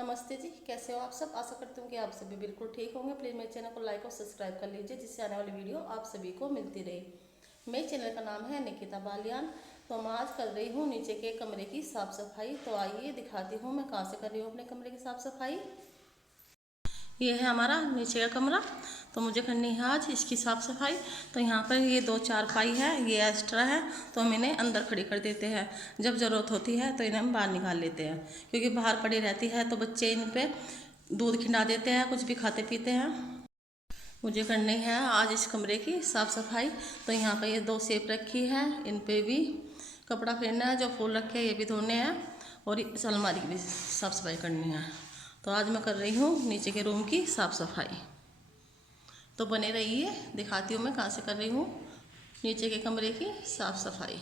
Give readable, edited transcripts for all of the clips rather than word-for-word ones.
नमस्ते जी, कैसे हो आप सब। आशा करती हूँ कि आप सभी बिल्कुल ठीक होंगे। प्लीज़ मेरे चैनल को लाइक और सब्सक्राइब कर लीजिए, जिससे आने वाली वीडियो आप सभी को मिलती रहे। मेरे चैनल का नाम है निकिता बालियान। तो मैं आज कर रही हूँ नीचे के कमरे की साफ़ सफाई। तो आइए दिखाती हूँ मैं कहाँ से कर रही हूँ अपने कमरे की साफ़ सफाई। ये है हमारा नीचे का कमरा। तो मुझे करनी है आज इसकी साफ़ सफाई। तो यहाँ पर ये 2 चारपाई है, ये एक्स्ट्रा है, तो हम इन्हें अंदर खड़ी कर देते हैं। जब ज़रूरत होती है तो इन्हें हम बाहर निकाल लेते हैं, क्योंकि बाहर पड़ी रहती है तो बच्चे इन पे दूध खिला देते हैं, कुछ भी खाते पीते हैं। मुझे करनी है आज इस कमरे की साफ़ सफाई। तो यहाँ पर ये 2 सेब रखी है, इन पे भी कपड़ा फेरना है। जो फूल रखे हैं ये भी धोने हैं, और इस अलमारी की भी साफ़ सफाई करनी है। तो आज मैं कर रही हूँ नीचे के रूम की साफ़ सफाई। तो बने रहिए, दिखाती हूँ मैं कहाँ से कर रही हूँ नीचे के कमरे की साफ़ सफाई।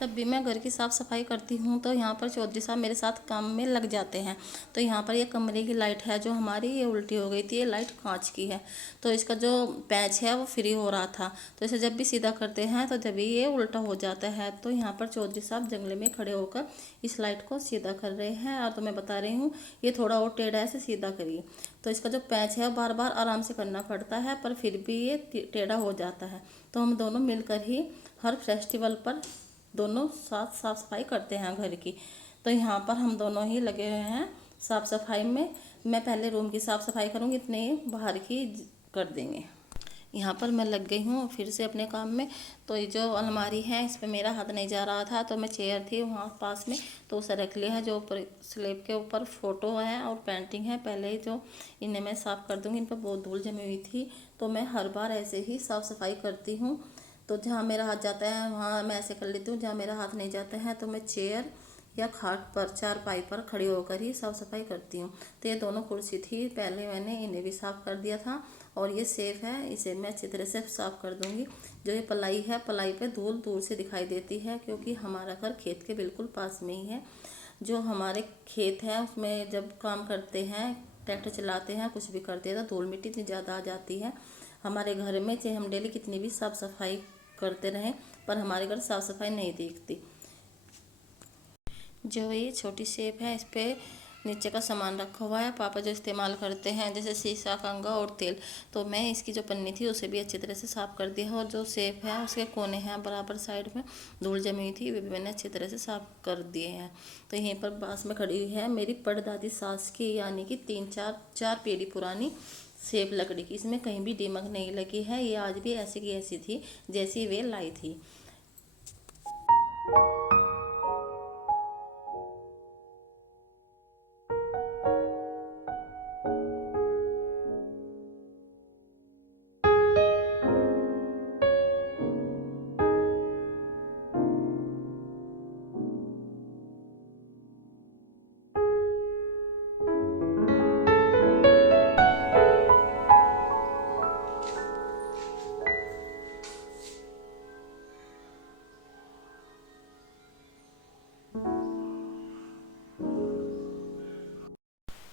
तब भी मैं घर की साफ़ सफाई करती हूँ तो यहाँ पर चौधरी साहब मेरे साथ काम में लग जाते हैं। तो यहाँ पर ये कमरे की लाइट है जो हमारी, ये उल्टी हो गई थी। ये लाइट कांच की है, तो इसका जो पैच है वो फ्री हो रहा था। तो इसे जब भी सीधा करते हैं तो जब ये उल्टा हो जाता है। तो यहाँ पर चौधरी साहब जंगले में खड़े होकर इस लाइट को सीधा कर रहे हैं। और तो मैं बता रही हूँ ये थोड़ा और टेढ़ा है, इसे सीधा करिए। तो इसका जो पैच है बार बार आराम से करना पड़ता है, पर फिर भी ये टेढ़ा हो जाता है। तो हम दोनों मिलकर ही हर फेस्टिवल पर दोनों साथ साफ सफाई करते हैं घर की। तो यहाँ पर हम दोनों ही लगे हुए हैं साफ सफाई में। मैं पहले रूम की साफ सफाई करूँगी, इतने ही बाहर की कर देंगे। यहाँ पर मैं लग गई हूँ फिर से अपने काम में। तो ये जो अलमारी है इस पर मेरा हाथ नहीं जा रहा था, तो मैं चेयर थी वहाँ पास में, तो उसे रख लिया है। जो ऊपर स्लेब के ऊपर फ़ोटो है और पेंटिंग है, पहले ही जो इन्हें मैं साफ़ कर दूँगी। इन पर बहुत धूल जमी हुई थी, तो मैं हर बार ऐसे ही साफ़ सफाई करती हूँ। तो जहाँ मेरा हाथ जाता है वहाँ मैं ऐसे कर लेती हूँ, जहाँ मेरा हाथ नहीं जाता है तो मैं चेयर या खाट पर, चारपाई पर खड़ी होकर ही साफ़ सफाई करती हूँ। तो ये दोनों कुर्सी थी, पहले मैंने इन्हें भी साफ़ कर दिया था। और ये सेफ है, इसे मैं अच्छी तरह से साफ़ कर दूँगी। जो ये पलाई है, पलाई पे धूल दूर से दिखाई देती है, क्योंकि हमारा घर खेत के बिल्कुल पास में ही है। जो हमारे खेत है उसमें जब काम करते हैं, ट्रैक्टर चलाते हैं, कुछ भी करते हैं, तो धूल मिट्टी इतनी ज़्यादा आ जाती है हमारे घर में। चाहे हम डेली कितनी भी साफ़ सफाई करते रहें, पर हमारे घर साफ़ सफाई नहीं दिखती। जो ये छोटी शेप है, इस पर नीचे का सामान रखा हुआ है, पापा जो इस्तेमाल करते हैं, जैसे शीशा, कंघा और तेल। तो मैं इसकी जो पन्नी थी उसे भी अच्छी तरह से साफ़ कर दिया है। और जो शेप है उसके कोने हैं बराबर साइड में धूल जमी हुई थी, वे भी मैंने अच्छी तरह से साफ़ कर दिए हैं। तो यहीं पर पास में खड़ी हुई है मेरी परदादी सास की, यानी कि 3-4 पीढ़ी पुरानी सेब लकड़ी की। इसमें कहीं भी दीमक नहीं लगी है, ये आज भी ऐसी की ऐसी थी जैसी वे लाई थी।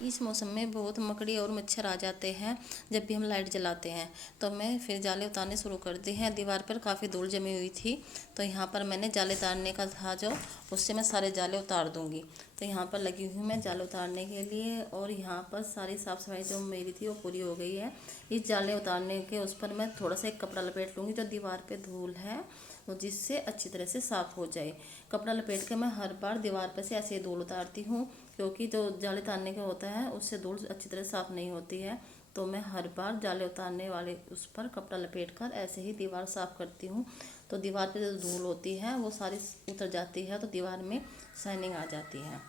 इस मौसम में बहुत मकड़ी और मच्छर आ जाते हैं जब भी हम लाइट जलाते हैं। तो मैं फिर जाले उतारने शुरू कर दी हैं। दीवार पर काफ़ी धूल जमी हुई थी, तो यहाँ पर मैंने जाले उतारने का था जो, उससे मैं सारे जाले उतार दूँगी। तो यहाँ पर लगी हुई मैं जाले उतारने के लिए, और यहाँ पर सारी साफ़ सफाई जो मेरी थी वो पूरी हो गई है। इस जाले उतारने के उस पर मैं थोड़ा सा एक कपड़ा लपेट लूँगी जो दीवार पर धूल है, तो जिससे अच्छी तरह से साफ़ हो जाए। कपड़ा लपेट के मैं हर बार दीवार पर से ऐसे ही धूल उतारती हूँ, क्योंकि जो जाले उतारने का होता है उससे धूल अच्छी तरह साफ़ नहीं होती है। तो मैं हर बार जाले उतारने वाले उस पर कपड़ा लपेट कर ऐसे ही दीवार साफ़ करती हूँ। तो दीवार पे जो धूल होती है वो सारी उतर जाती है, तो दीवार में शाइनिंग आ जाती है।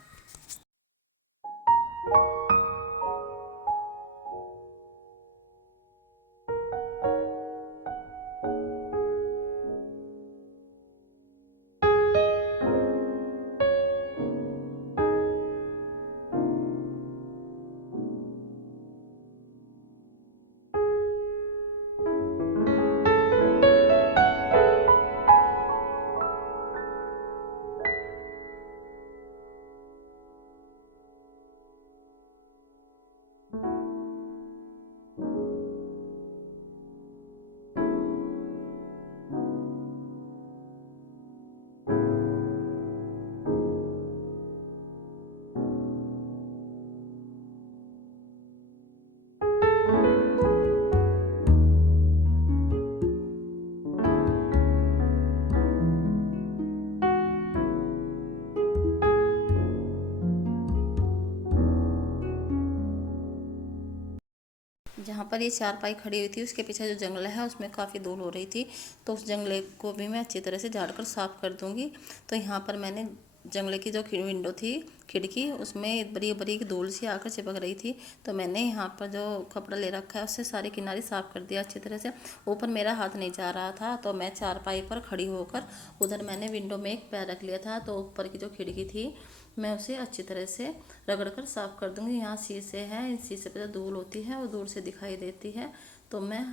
जहाँ पर ये चारपाई खड़ी हुई थी उसके पीछे जो जंगला है उसमें काफ़ी धूल हो रही थी, तो उस जंगले को भी मैं अच्छी तरह से झाड़ कर साफ़ कर दूँगी। तो यहाँ पर मैंने जंगले की जो विंडो थी, खिड़की, उसमें बरीक बरीक धूल सी आकर चिपक रही थी, तो मैंने यहाँ पर जो कपड़ा ले रखा है उससे सारे किनारे साफ़ कर दिया अच्छी तरह से। ऊपर मेरा हाथ नहीं जा रहा था, तो मैं चारपाई पर खड़ी होकर उधर मैंने विंडो में एक पैर रख लिया था, तो ऊपर की जो खिड़की थी मैं उसे अच्छी तरह से रगड़ कर साफ़ कर दूँगी। यहाँ शीशे हैं, इस शीशे पे जो धूल होती है वो दूर से दिखाई देती है, तो मैं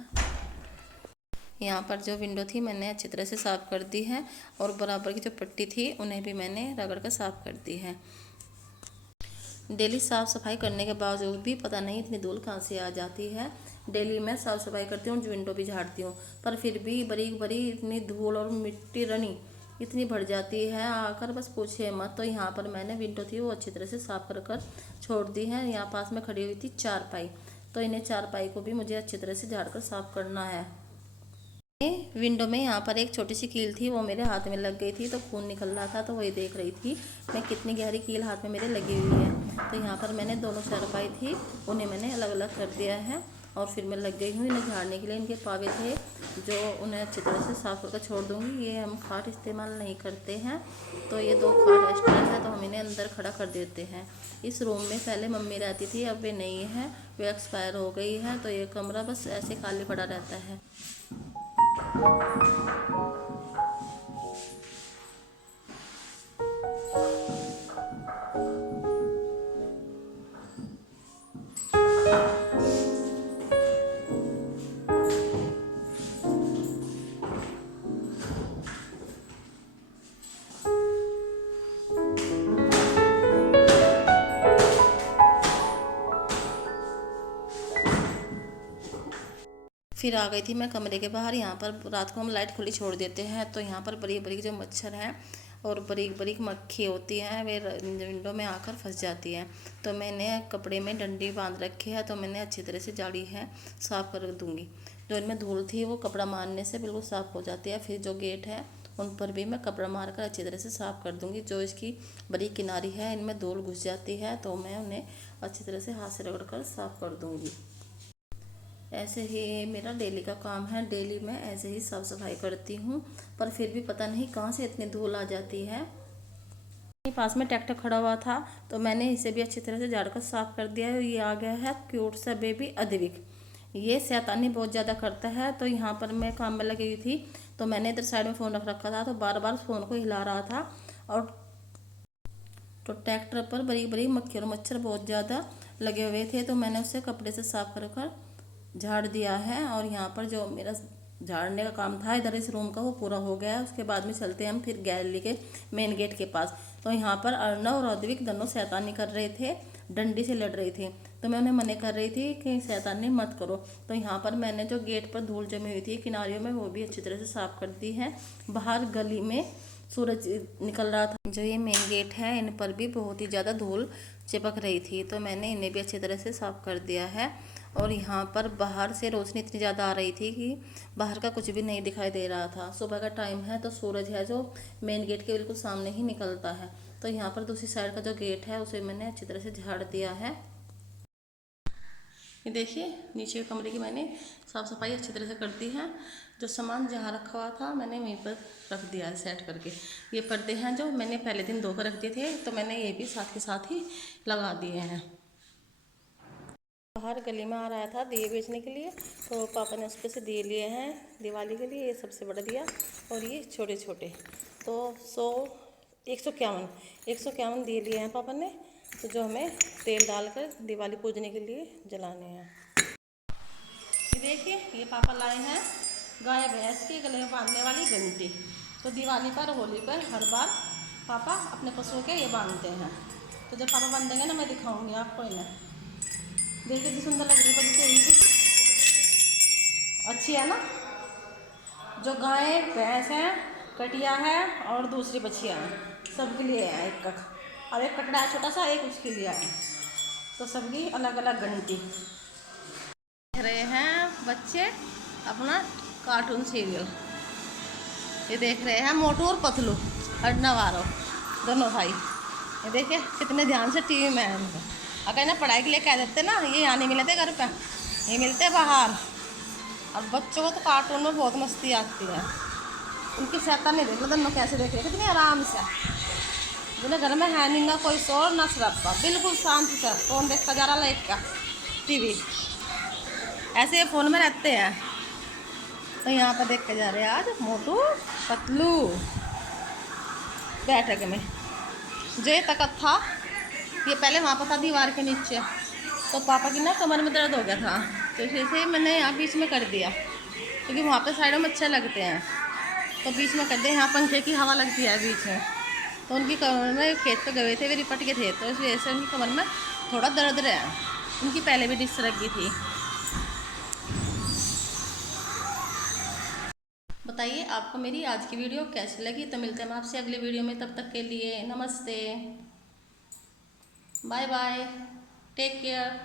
यहाँ पर जो विंडो थी मैंने अच्छी तरह से साफ़ कर दी है, और बराबर की जो पट्टी थी उन्हें भी मैंने रगड़ कर साफ़ कर दी है। डेली साफ़ सफाई करने के बावजूद भी पता नहीं इतनी धूल कहाँ से आ जाती है। डेली मैं साफ़ सफाई करती हूँ, जो विंडो भी झाड़ती हूँ, पर फिर भी बरीक बरीक इतनी धूल और मिट्टी रनी इतनी भर जाती है आकर, बस पूछिए मत। तो यहाँ पर मैंने विंडो थी वो अच्छी तरह से साफ़ कर कर छोड़ दी है। यहाँ पास में खड़ी हुई थी चारपाई, तो इन्हें चारपाई को भी मुझे अच्छी तरह से झाड़ कर साफ़ करना है। विंडो में यहाँ पर एक छोटी सी कील थी, वो मेरे हाथ में लग गई थी, तो खून निकल रहा था, तो वही देख रही थी मैं कितनी गहरी कील हाथ में मेरे लगी हुई है। तो यहाँ पर मैंने दोनों चारपाई थी उन्हें मैंने अलग अलग कर दिया है, और फिर मैं लग गई हूँ इन्हें झाड़ने के लिए। इनके पावे थे जो उन्हें अच्छी तरह से साफ करके छोड़ दूँगी। ये हम खाट इस्तेमाल नहीं करते हैं, तो ये 2 खाट एक्स्ट्रा है, तो हम इन्हें अंदर खड़ा कर देते हैं। इस रूम में पहले मम्मी रहती थी, अब वे नहीं है, वे एक्सपायर हो गई है, तो ये कमरा बस ऐसे खाली पड़ा रहता है। फिर आ गई थी मैं कमरे के बाहर। यहाँ पर रात को हम लाइट खुली छोड़ देते हैं, तो यहाँ पर बरीक बरीक जो मच्छर हैं और बरीक बरीक मक्खी होती हैं वे विंडो में आकर फंस जाती हैं। तो मैंने कपड़े में डंडी बांध रखी है, तो मैंने अच्छी तरह से जाली है साफ़ कर दूँगी। जो इनमें धूल थी वो कपड़ा मारने से बिल्कुल साफ़ हो जाती है। फिर जो गेट है उन पर भी मैं कपड़ा मार कर अच्छी तरह से साफ़ कर दूँगी। जो इसकी बड़ी किनारी है इनमें धूल घुस जाती है, तो मैं उन्हें अच्छी तरह से हाथ से रगड़ कर साफ़ कर दूँगी। ऐसे ही मेरा डेली का काम है, डेली मैं ऐसे ही साफ़ सफाई करती हूँ, पर फिर भी पता नहीं कहाँ से इतनी धूल आ जाती है। पास में ट्रैक्टर खड़ा हुआ था, तो मैंने इसे भी अच्छी तरह से झाड़ कर साफ़ कर दिया है। ये आ गया है क्यूट सा बेबी अद्विक, ये शैतानी बहुत ज़्यादा करता है। तो यहाँ पर मैं काम में लगी हुई थी, तो मैंने इधर साइड में फ़ोन रख रखा था, तो बार बार फ़ोन को हिला रहा था, और तो ट्रैक्टर पर बड़ी बड़ी मक्खी और मच्छर बहुत ज़्यादा लगे हुए थे, तो मैंने उसे कपड़े से साफ़ कर कर झाड़ दिया है। और यहाँ पर जो मेरा झाड़ने का काम था इधर इस रूम का वो पूरा हो गया है। उसके बाद में चलते हैं हम फिर गैलरी के मेन गेट के पास। तो यहाँ पर अर्नव और अद्विक दोनों शैतानी कर रहे थे, डंडी से लड़ रही थी। तो मैं उन्हें मना कर रही थी कि शैतानी मत करो। तो यहाँ पर मैंने जो गेट पर धूल जमी हुई थी किनारियों में, वो भी अच्छी तरह से साफ कर दी है। बाहर गली में सूरज निकल रहा था, जो ये मेन गेट है इन पर भी बहुत ही ज़्यादा धूल चिपक रही थी, तो मैंने इन्हें भी अच्छी तरह से साफ कर दिया है। और यहाँ पर बाहर से रोशनी इतनी ज़्यादा आ रही थी कि बाहर का कुछ भी नहीं दिखाई दे रहा था। सुबह का टाइम है तो सूरज है जो मेन गेट के बिल्कुल सामने ही निकलता है। तो यहाँ पर दूसरी साइड का जो गेट है उसे मैंने अच्छी तरह से झाड़ दिया है। ये देखिए नीचे कमरे की मैंने साफ़ सफाई अच्छी तरह से कर दी है। जो सामान जहाँ रखा हुआ था मैंने वहीं पर रख दिया है सेट करके। ये पर्दे हैं जो मैंने पहले दिन धोकर रख दिए थे, तो मैंने ये भी साथ के साथ ही लगा दिए हैं। बाहर गली में आ रहा था दिए बेचने के लिए, तो पापा ने उसके से दिए लिए हैं दिवाली के लिए। ये सबसे बड़ा दिया और ये छोटे छोटे, तो 151 दिए लिए हैं पापा ने, तो जो हमें तेल डालकर दिवाली पूजने के लिए जलाने हैं। ये देखिए ये पापा लाए हैं गाय भैंस के गले में बांधने वाली घंटी। तो दिवाली पर होली पर हर बार पापा अपने पशुओं के ये बांधते हैं। तो जब पापा बांधेंगे ना मैं दिखाऊंगी आपको इन्हें। देखिए कितनी सुंदर लग रही है, ये भी अच्छी है ना। जो गाय भैंस है, कटिया है और दूसरी बछिया है, सबके लिए है एक कट। और एक कटड़ा है छोटा सा, एक उसके लिए है। तो सबकी अलग अलग घंटी। देख रहे हैं बच्चे अपना कार्टून सीरियल, ये देख रहे हैं मोटू और पतलू अडनावारो दोनों भाई। ये देखिए कितने ध्यान से टीवी में है उनको। अगर ना पढ़ाई के लिए कह देते ना, ये यहाँ नहीं मिलते घर पे, ये मिलते बाहर। और बच्चों को तो कार्टून में बहुत मस्ती आती है। उनकी शैतान नहीं देख लो दोनों कैसे देख रहे कितनी आराम से। जिन्हें घर में है नहीं ना कोई शोर ना शराबा, बिल्कुल शांति से फोन देखता जा रहा लाइट का टीवी, ऐसे ये फ़ोन में रहते हैं। तो यहाँ पर देख के जा रहे हैं आज मोटू पतलू बैठक में। जो ये तखत था ये पहले वहाँ पर था दीवार के नीचे, तो पापा की ना कमर में दर्द हो गया था, तो इसे मैंने यहाँ बीच में कर दिया, क्योंकि वहाँ पे साइडों में अच्छे लगते हैं। तो बीच में कर दिया, यहाँ पंखे की हवा लगती है बीच में। तो उनकी कमर में खेत पे गए थे वे रिपट के थे, तो इस वजह से उनकी कमर में थोड़ा दर्द रहा। उनकी पहले भी डिस्क लगी थी। बताइए आपको मेरी आज की वीडियो कैसी लगी। तो मिलते हैं हम आपसे अगले वीडियो में, तब तक के लिए नमस्ते, बाय बाय, टेक केयर।